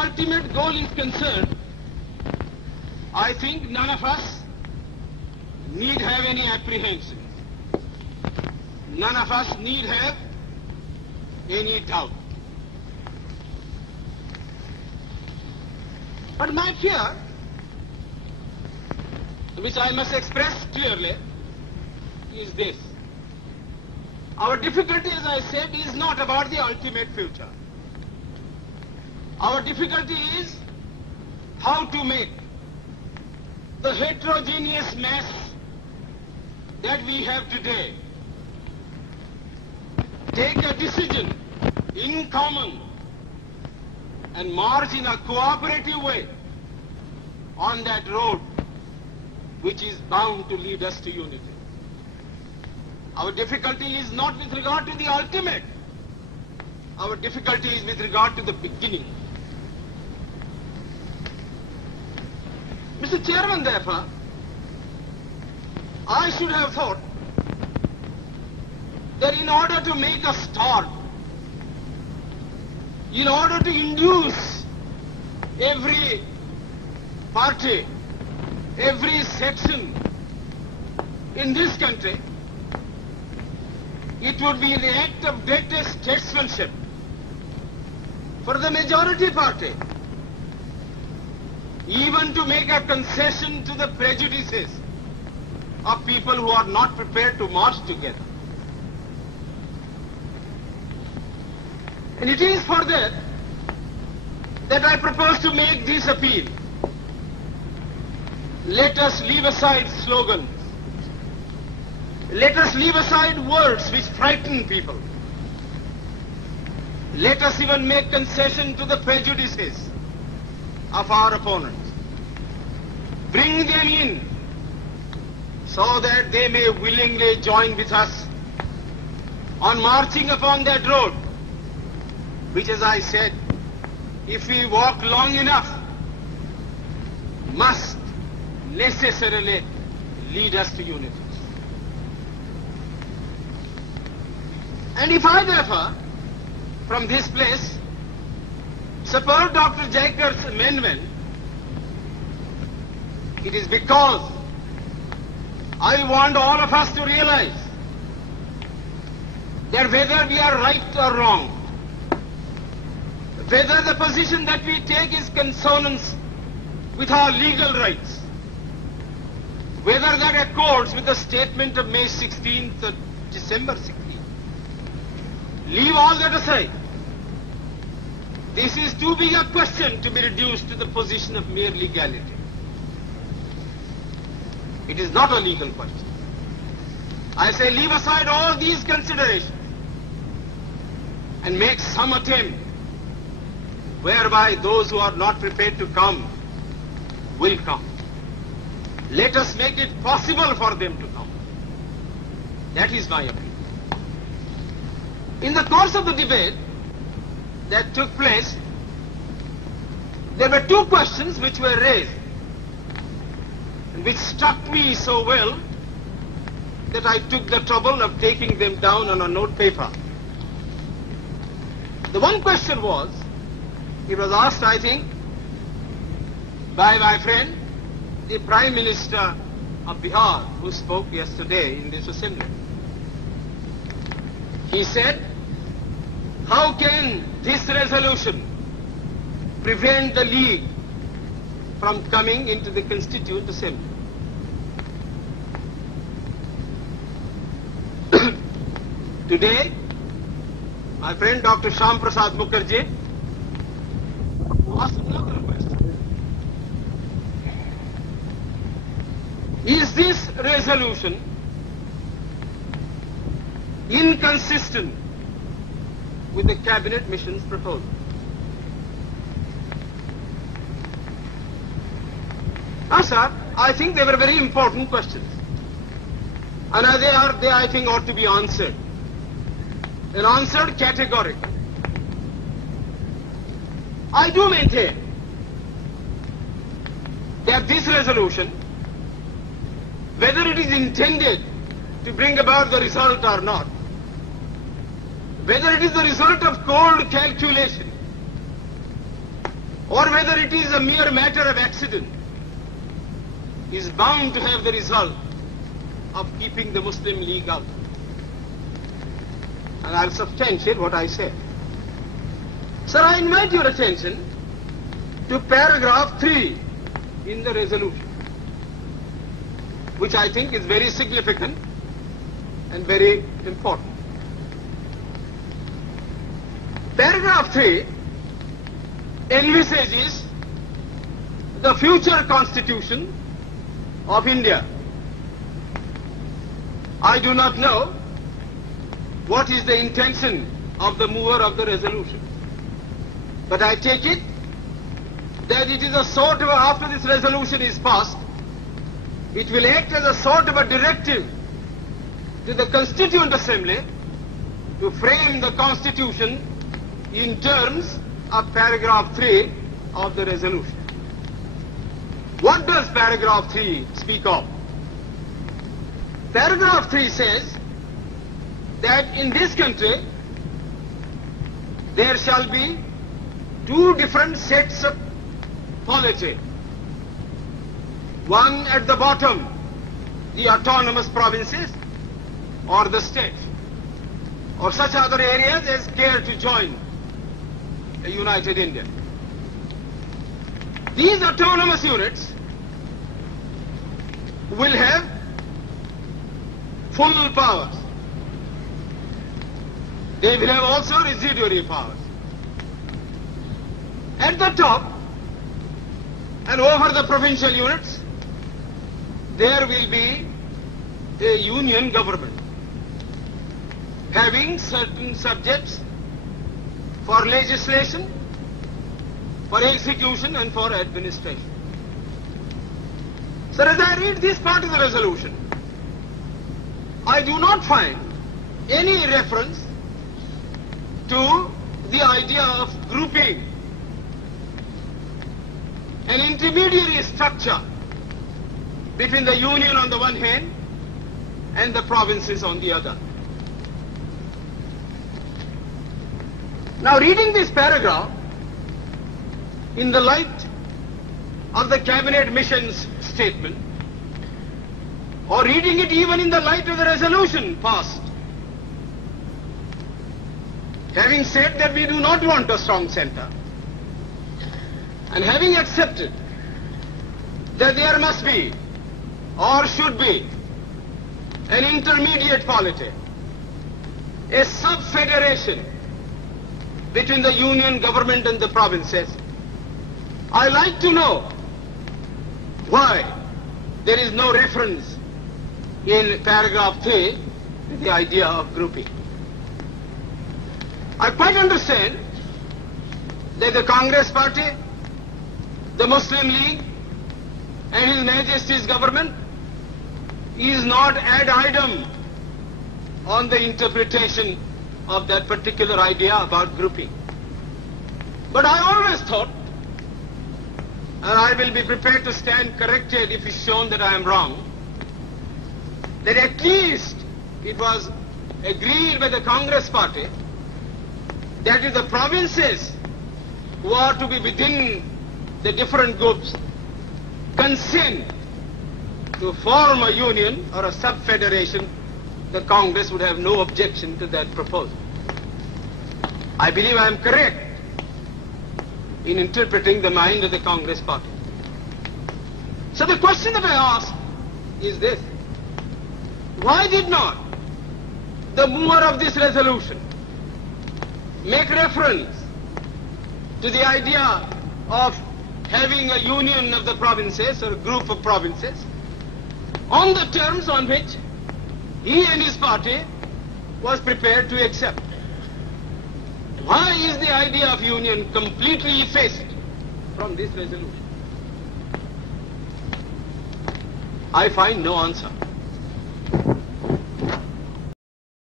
ultimate goal is concerned, I think none of us need have any apprehensions. None of us need have any doubt. But my fear, which I must express clearly, is this. Our difficulty, as I said, is not about the ultimate future. Our difficulty is how to make the heterogeneous mass that we have today take a decision in common and march in a cooperative way on that road which is bound to lead us to unity. Our difficulty is not with regard to the ultimate. Our difficulty is with regard to the beginning. Mr. Chairman, therefore, I should have thought that in order to make a start, in order to induce every party, every section in this country, it would be an act of greatest statesmanship for the majority party even to make a concession to the prejudices of people who are not prepared to march together. And it is for that I propose to make this appeal. Let us leave aside slogans. Let us leave aside words which frighten people. Let us even make concession to the prejudices of our opponents. Bring them in so that they may willingly join with us on marching upon that road, which, as I said, if we walk long enough, must necessarily lead us to unity. And if I, therefore, from this place, support Dr. Jaikar's amendment, it is because I want all of us to realize that whether we are right or wrong, whether the position that we take is consonance with our legal rights, whether that accords with the statement of May 16th or December 16th, leave all that aside. This is too big a question to be reduced to the position of mere legality. It is not a legal question. I say leave aside all these considerations and make some attempt whereby those who are not prepared to come will come. Let us make it possible for them to come. That is my opinion. In the course of the debate that took place, there were two questions which were raised and which struck me so well that I took the trouble of taking them down on a note paper. The one question was, it was asked, I think, by my friend, the Prime Minister of Bihar, who spoke yesterday in this assembly. He said, how can this resolution prevent the League from coming into the Constituent Assembly? Today, my friend Dr. Shyam Prasad Mukherjee asked another question. Is this resolution inconsistent with the Cabinet Mission's proposal? Now, sir, I think they were very important questions. And they I think, ought to be answered. And answered categorically. I do maintain that this resolution, whether it is intended to bring about the result or not, whether it is the result of cold calculation or whether it is a mere matter of accident, is bound to have the result of keeping the Muslim League out. And I'll substantiate what I say. Sir, I invite your attention to paragraph 3 in the resolution, which I think is very significant and very important. Paragraph 3 envisages the future constitution of India. I do not know what is the intention of the mover of the resolution, but I take it that it is a sort of, after this resolution is passed, it will act as a sort of a directive to the Constituent Assembly to frame the Constitution in terms of paragraph 3 of the resolution. What does paragraph 3 speak of? Paragraph 3 says that in this country there shall be two different sets of polity. One at the bottom, the autonomous provinces or the state, or such other areas as care to join a united India. These autonomous units will have full powers. They will have also residuary powers. At the top and over the provincial units, there will be a union government having certain subjects for legislation, for execution and for administration. So as I read this part of the resolution, I do not find any reference to the idea of grouping an intermediary structure between the union on the one hand and the provinces on the other. Now, reading this paragraph in the light of the cabinet mission's statement, or reading it even in the light of the resolution passed, having said that we do not want a strong center, and having accepted that there must be or should be an intermediate polity, a sub-federation between the union government and the provinces, I like to know why there is no reference in paragraph 3 to the idea of grouping. I quite understand that the Congress Party, the Muslim League and His Majesty's government is not ad idem on the interpretation of that particular idea about grouping. But I always thought, and I will be prepared to stand corrected if it's shown that I am wrong, that at least it was agreed by the Congress Party that if the provinces who are to be within the different groups consent to form a union or a sub-federation, the Congress would have no objection to that proposal. I believe I am correct in interpreting the mind of the Congress Party. So the question that I ask is this: why did not the mover of this resolution make reference to the idea of having a union of the provinces or a group of provinces on the terms on which he and his party was prepared to accept? Why is the idea of union completely effaced from this resolution? I find no answer.